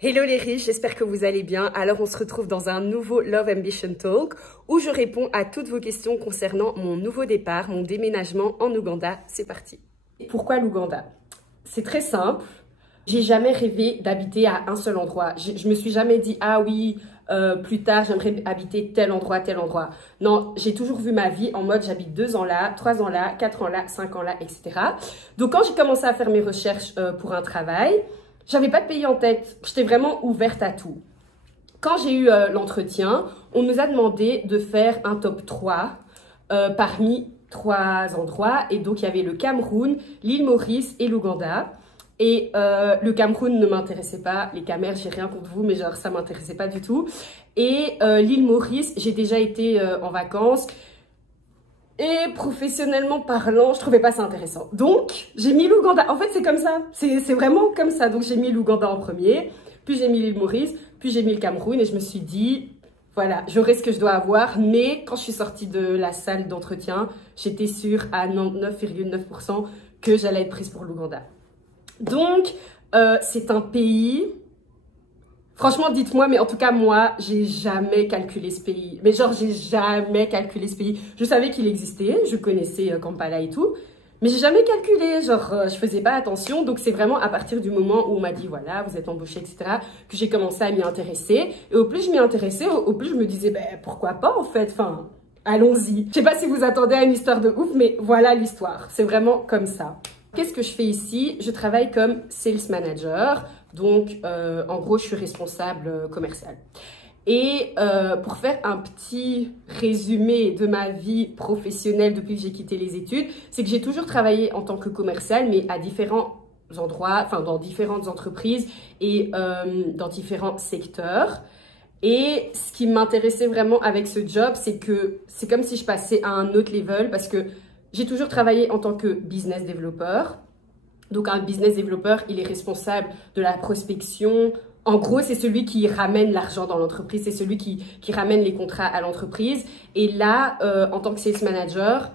Hello les riches, j'espère que vous allez bien. Alors on se retrouve dans un nouveau Love Ambition Talk où je réponds à toutes vos questions concernant mon nouveau départ, mon déménagement en Ouganda. C'est parti. Pourquoi l'Ouganda? C'est très simple. J'ai jamais rêvé d'habiter à un seul endroit. Je me suis jamais dit, ah oui, plus tard j'aimerais habiter tel endroit, tel endroit. Non, j'ai toujours vu ma vie en mode j'habite 2 ans là, 3 ans là, 4 ans là, 5 ans là, etc. Donc quand j'ai commencé à faire mes recherches pour un travail, j'avais pas de pays en tête, j'étais vraiment ouverte à tout. Quand j'ai eu l'entretien, on nous a demandé de faire un top 3 parmi 3 endroits. Et donc, il y avait le Cameroun, l'île Maurice et l'Ouganda. Et le Cameroun ne m'intéressait pas. Les Camers, j'ai rien contre vous, mais genre, ça m'intéressait pas du tout. Et l'île Maurice, j'ai déjà été en vacances. Et professionnellement parlant, je trouvais pas ça intéressant. Donc, j'ai mis l'Ouganda. En fait, c'est comme ça. C'est vraiment comme ça. Donc, j'ai mis l'Ouganda en premier, puis j'ai mis l'île Maurice, puis j'ai mis le Cameroun. Et je me suis dit, voilà, j'aurai ce que je dois avoir. Mais quand je suis sortie de la salle d'entretien, j'étais sûre à 99,9% que j'allais être prise pour l'Ouganda. Donc, c'est un pays... Franchement, dites-moi, mais en tout cas, moi, j'ai jamais calculé ce pays. Mais genre, j'ai jamais calculé ce pays. Je savais qu'il existait, je connaissais Kampala et tout, mais j'ai jamais calculé. Genre, je faisais pas attention. Donc, c'est vraiment à partir du moment où on m'a dit, voilà, vous êtes embauché, etc., que j'ai commencé à m'y intéresser. Et au plus je m'y intéressais, au plus je me disais, ben, pourquoi pas, en fait, enfin, allons-y. Je sais pas si vous attendez à une histoire de ouf, mais voilà l'histoire. C'est vraiment comme ça. Qu'est-ce que je fais ici? Je travaille comme sales manager. Donc, en gros, je suis responsable commercial. Et pour faire un petit résumé de ma vie professionnelle depuis que j'ai quitté les études, c'est que j'ai toujours travaillé en tant que commercial, mais à différents endroits, enfin dans différentes entreprises et dans différents secteurs. Et ce qui m'intéressait vraiment avec ce job, c'est que c'est comme si je passais à un autre level parce que j'ai toujours travaillé en tant que business développeur. Donc, un business développeur, il est responsable de la prospection. En gros, c'est celui qui ramène l'argent dans l'entreprise, c'est celui qui ramène les contrats à l'entreprise. Et là, en tant que sales manager,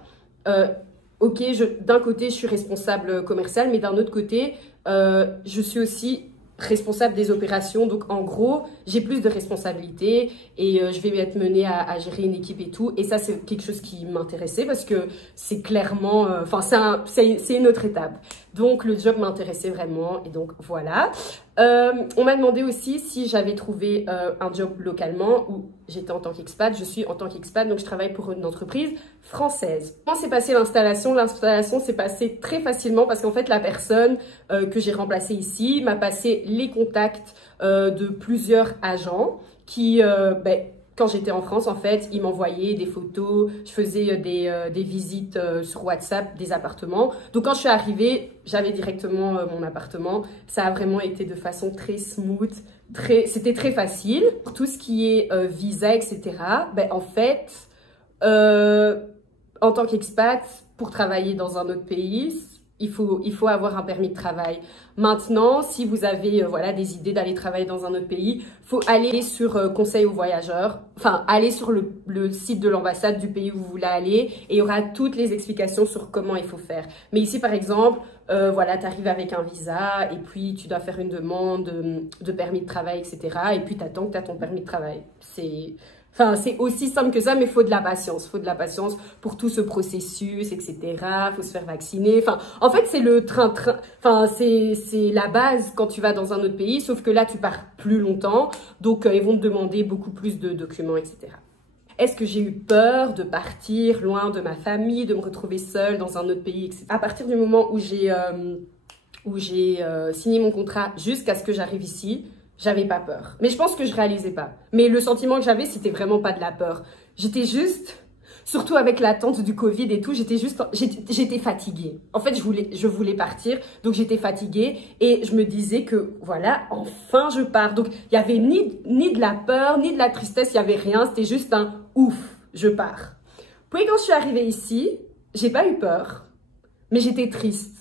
ok, d'un côté, je suis responsable commercial, mais d'un autre côté, je suis aussi responsable des opérations. Donc, en gros, j'ai plus de responsabilités et je vais être menée à gérer une équipe et tout. Et ça, c'est quelque chose qui m'intéressait parce que c'est clairement... Enfin, c'est une autre étape. Donc, le job m'intéressait vraiment et donc, voilà. On m'a demandé aussi si j'avais trouvé un job localement où j'étais en tant qu'expat. Je suis en tant qu'expat, donc je travaille pour une entreprise française. Comment s'est passée l'installation? L'installation s'est passée très facilement parce qu'en fait, la personne que j'ai remplacée ici m'a passé les contacts de plusieurs agents qui... quand j'étais en France, en fait, ils m'envoyaient des photos, je faisais des visites sur WhatsApp des appartements. Donc, quand je suis arrivée, j'avais directement mon appartement. Ça a vraiment été de façon très smooth, c'était très facile. Pour tout ce qui est visa, etc., en fait, en tant qu'expat, pour travailler dans un autre pays, il faut avoir un permis de travail. Maintenant, si vous avez voilà, des idées d'aller travailler dans un autre pays, il faut aller sur Conseil aux voyageurs, enfin aller sur le site de l'ambassade du pays où vous voulez aller et il y aura toutes les explications sur comment il faut faire. Mais ici, par exemple, voilà, tu arrives avec un visa et puis tu dois faire une demande de permis de travail, etc. Et puis tu attends que tu as ton permis de travail. Enfin, c'est aussi simple que ça, mais il faut de la patience. Il faut de la patience pour tout ce processus, etc. Il faut se faire vacciner. Enfin, en fait, c'est le train-train. Enfin, c'est la base quand tu vas dans un autre pays, sauf que là, tu pars plus longtemps. Donc, ils vont te demander beaucoup plus de documents, etc. Est-ce que j'ai eu peur de partir loin de ma famille, de me retrouver seule dans un autre pays, etc. À partir du moment où j'ai signé mon contrat jusqu'à ce que j'arrive ici, j'avais pas peur. Mais je pense que je réalisais pas. Mais le sentiment que j'avais, c'était vraiment pas de la peur. J'étais juste, surtout avec l'attente du Covid et tout, j'étais fatiguée. En fait, je voulais partir, donc j'étais fatiguée et je me disais que voilà, enfin je pars. Donc, il y avait ni de la peur, ni de la tristesse, il y avait rien. C'était juste un ouf, je pars. Puis quand je suis arrivée ici, j'ai pas eu peur, mais j'étais triste.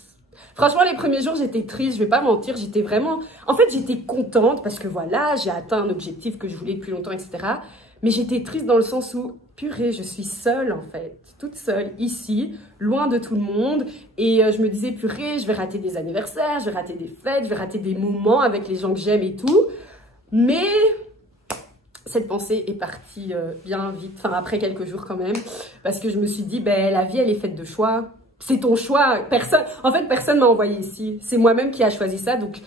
Franchement, les premiers jours, j'étais triste, je vais pas mentir, j'étais vraiment... En fait, j'étais contente parce que voilà, j'ai atteint un objectif que je voulais depuis longtemps, etc. Mais j'étais triste dans le sens où, purée, je suis seule en fait, toute seule, ici, loin de tout le monde. Et je me disais, purée, je vais rater des anniversaires, je vais rater des fêtes, je vais rater des moments avec les gens que j'aime et tout. Mais cette pensée est partie bien vite, enfin après quelques jours quand même, parce que je me suis dit, ben la vie elle est faite de choix. C'est ton choix. En fait, personne m'a envoyé ici. C'est moi-même qui a choisi ça. Donc,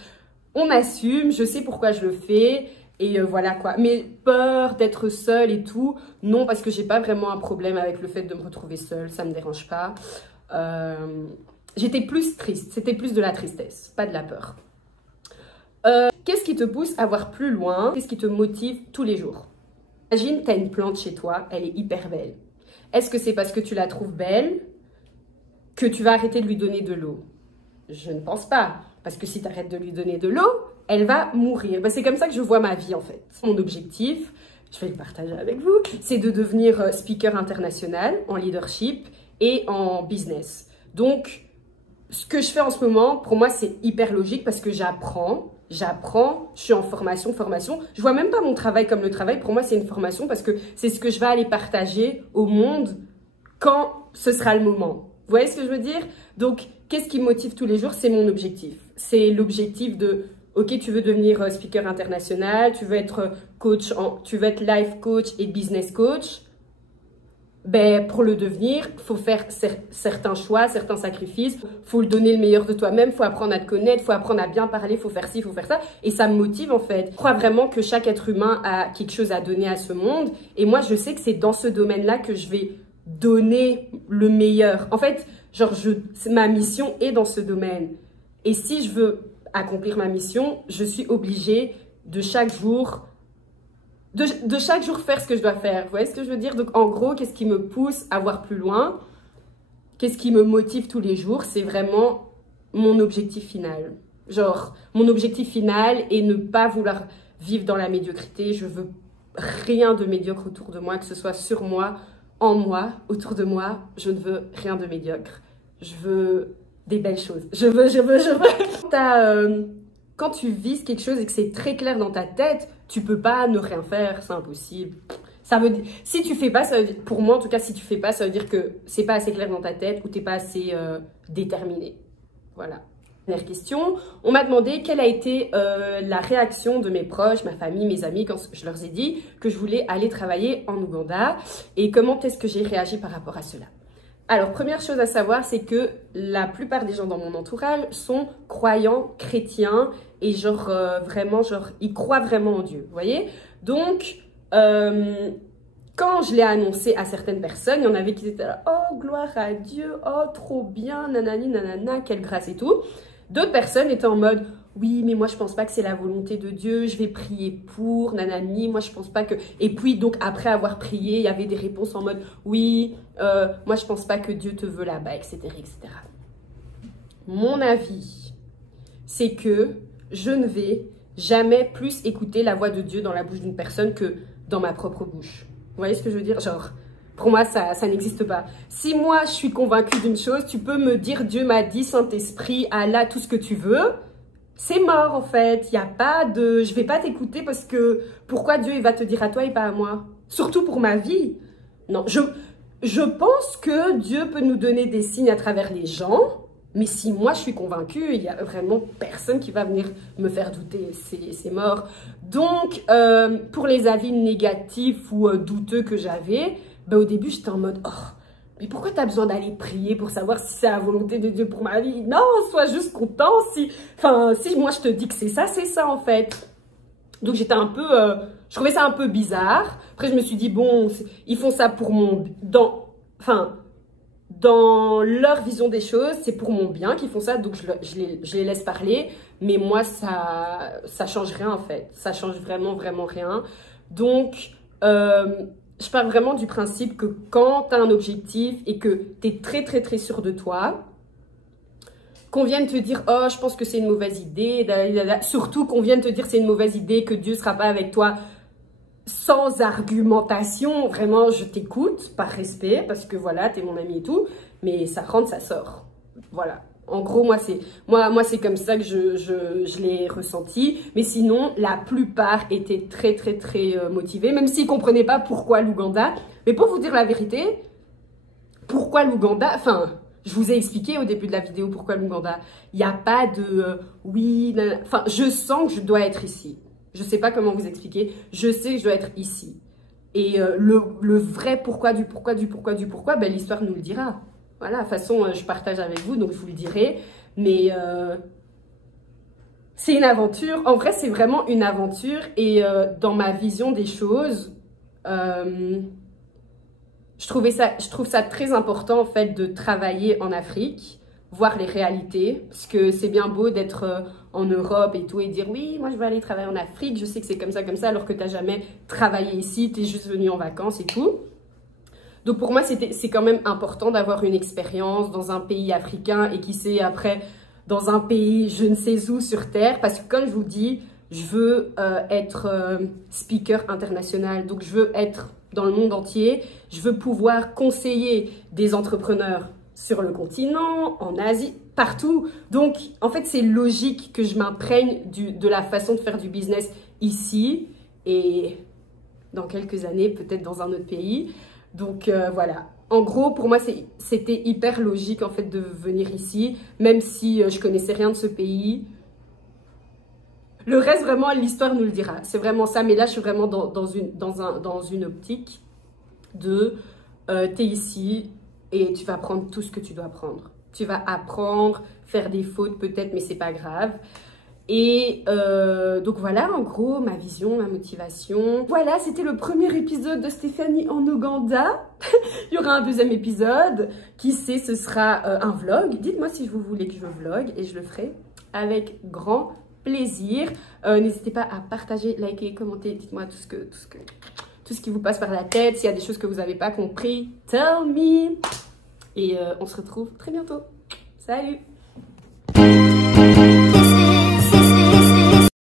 on assume. Je sais pourquoi je le fais. Et voilà quoi. Mais peur d'être seule et tout, non, parce que j'ai pas vraiment un problème avec le fait de me retrouver seule. Ça me dérange pas. J'étais plus triste. C'était plus de la tristesse, pas de la peur. Qu'est-ce qui te pousse à voir plus loin? Qu'est-ce qui te motive tous les jours? Imagine, tu as une plante chez toi. Elle est hyper belle. Est-ce que c'est parce que tu la trouves belle que tu vas arrêter de lui donner de l'eau? Je ne pense pas. Parce que si tu arrêtes de lui donner de l'eau, elle va mourir. Ben, c'est comme ça que je vois ma vie en fait. Mon objectif, je vais le partager avec vous, c'est de devenir speaker international en leadership et en business. Donc, ce que je fais en ce moment, pour moi, c'est hyper logique parce que j'apprends, je suis en formation. Je vois même pas mon travail comme le travail. Pour moi, c'est une formation parce que c'est ce que je vais aller partager au monde quand ce sera le moment. Vous voyez ce que je veux dire? Donc, qu'est-ce qui me motive tous les jours? C'est mon objectif. C'est l'objectif de, ok, tu veux devenir speaker international, tu veux être coach, tu veux être life coach et business coach. Ben, pour le devenir, il faut faire certains choix, certains sacrifices. Il faut le donner le meilleur de toi-même, il faut apprendre à te connaître, il faut apprendre à bien parler, il faut faire ci, il faut faire ça. Et ça me motive en fait. Je crois vraiment que chaque être humain a quelque chose à donner à ce monde. Et moi, je sais que c'est dans ce domaine-là que je vais donner le meilleur. En fait, genre, ma mission est dans ce domaine. Et si je veux accomplir ma mission, je suis obligée de chaque jour, de chaque jour faire ce que je dois faire. Vous voyez ce que je veux dire? Donc, en gros, qu'est-ce qui me pousse à voir plus loin? Qu'est-ce qui me motive tous les jours? C'est vraiment mon objectif final. Genre, mon objectif final est ne pas vouloir vivre dans la médiocrité. Je veux rien de médiocre autour de moi, que ce soit sur moi, en moi, autour de moi. Je ne veux rien de médiocre. Je veux des belles choses. Je veux. Quand tu vises quelque chose et que c'est très clair dans ta tête, tu peux pas ne rien faire, c'est impossible. Ça veut dire, si tu fais pas, ça veut dire, pour moi en tout cas, si tu fais pas, ça veut dire que c'est pas assez clair dans ta tête ou t'es pas assez déterminé. Voilà. Dernière question, on m'a demandé quelle a été la réaction de mes proches, ma famille, mes amis, quand je leur ai dit que je voulais aller travailler en Ouganda et comment est-ce que j'ai réagi par rapport à cela. Alors, première chose à savoir, c'est que la plupart des gens dans mon entourage sont croyants, chrétiens et genre vraiment, genre, ils croient vraiment en Dieu, vous voyez? Donc, quand je l'ai annoncé à certaines personnes, il y en avait qui étaient là, oh, gloire à Dieu, oh, trop bien, nanani, nanana, quelle grâce et tout. D'autres personnes étaient en mode, oui, mais moi, je pense pas que c'est la volonté de Dieu, je vais prier pour, nanani, moi, je pense pas que... Et puis, donc, après avoir prié, il y avait des réponses en mode, oui, moi, je pense pas que Dieu te veut là-bas, etc., etc. Mon avis, c'est que je ne vais jamais plus écouter la voix de Dieu dans la bouche d'une personne que dans ma propre bouche. Vous voyez ce que je veux dire? Genre, pour moi, ça n'existe pas. Si moi, je suis convaincue d'une chose, tu peux me dire Dieu m'a dit, Saint-Esprit, Allah, tout ce que tu veux. C'est mort, en fait. Il n'y a pas de... Je vais pas t'écouter parce que... Pourquoi Dieu, il va te dire à toi et pas à moi? Surtout pour ma vie. Non, je pense que Dieu peut nous donner des signes à travers les gens. Mais si moi, je suis convaincue, il n'y a vraiment personne qui va venir me faire douter. C'est mort. Donc, pour les avis négatifs ou douteux que j'avais, ben, au début, j'étais en mode... Oh, mais pourquoi tu as besoin d'aller prier pour savoir si c'est la volonté de Dieu pour ma vie? Non, sois juste content. Si moi, je te dis que c'est ça en fait. Donc, j'étais un peu... je trouvais ça un peu bizarre. Après, je me suis dit, bon, ils font ça pour mon... Dans leur vision des choses, c'est pour mon bien qu'ils font ça, donc je les laisse parler. Mais moi, ça change rien en fait. Ça change vraiment, vraiment rien. Donc, je pars vraiment du principe que quand tu as un objectif et que tu es très, très, très sûr de toi, qu'on vienne te dire « Oh, je pense que c'est une mauvaise idée », surtout qu'on vienne te dire « C'est une mauvaise idée, que Dieu ne sera pas avec toi », sans argumentation, vraiment, je t'écoute, par respect, parce que voilà, t'es mon ami et tout, mais ça rentre, ça sort. Voilà. En gros, moi, c'est comme ça que je l'ai ressenti. Mais sinon, la plupart étaient très, très, très motivés, même s'ils ne comprenaient pas pourquoi l'Ouganda. Mais pour vous dire la vérité, pourquoi l'Ouganda, enfin... Je vous ai expliqué au début de la vidéo pourquoi l'Ouganda. Il n'y a pas de oui, enfin, je sens que je dois être ici. Je sais pas comment vous expliquer. Je sais que je dois être ici. Et le vrai pourquoi, ben, l'histoire nous le dira. Voilà, de toute façon, je partage avec vous, donc je vous le dirai. Mais c'est une aventure. En vrai, c'est vraiment une aventure. Et dans ma vision des choses, je trouve ça très important, en fait, de travailler en Afrique, voir les réalités. Parce que c'est bien beau d'être en Europe et tout, et dire oui, moi je veux aller travailler en Afrique, je sais que c'est comme ça, alors que tu n'as jamais travaillé ici, tu es juste venu en vacances et tout. Donc pour moi, c'est quand même important d'avoir une expérience dans un pays africain et qui sait après dans un pays je ne sais où sur Terre. Parce que comme je vous dis, je veux être speaker international. Donc je veux être dans le monde entier. Je veux pouvoir conseiller des entrepreneurs sur le continent, en Asie, partout. Donc en fait, c'est logique que je m'imprègne de la façon de faire du business ici et dans quelques années, peut-être dans un autre pays. Donc voilà, en gros pour moi c'était hyper logique en fait de venir ici, même si je connaissais rien de ce pays. Le reste vraiment l'histoire nous le dira, c'est vraiment ça, mais là je suis vraiment dans une optique de t'es ici et tu vas apprendre tout ce que tu dois apprendre. Tu vas apprendre, faire des fautes peut-être, mais c'est pas grave. Et donc voilà, en gros, ma vision, ma motivation. Voilà, c'était le premier épisode de Stéphanie en Ouganda. Il y aura un deuxième épisode. Qui sait, ce sera un vlog. Dites-moi si vous voulez que je vlog et je le ferai avec grand plaisir. N'hésitez pas à partager, liker, commenter. Dites-moi tout ce qui vous passe par la tête. S'il y a des choses que vous n'avez pas compris, tell me. Et on se retrouve très bientôt. Salut!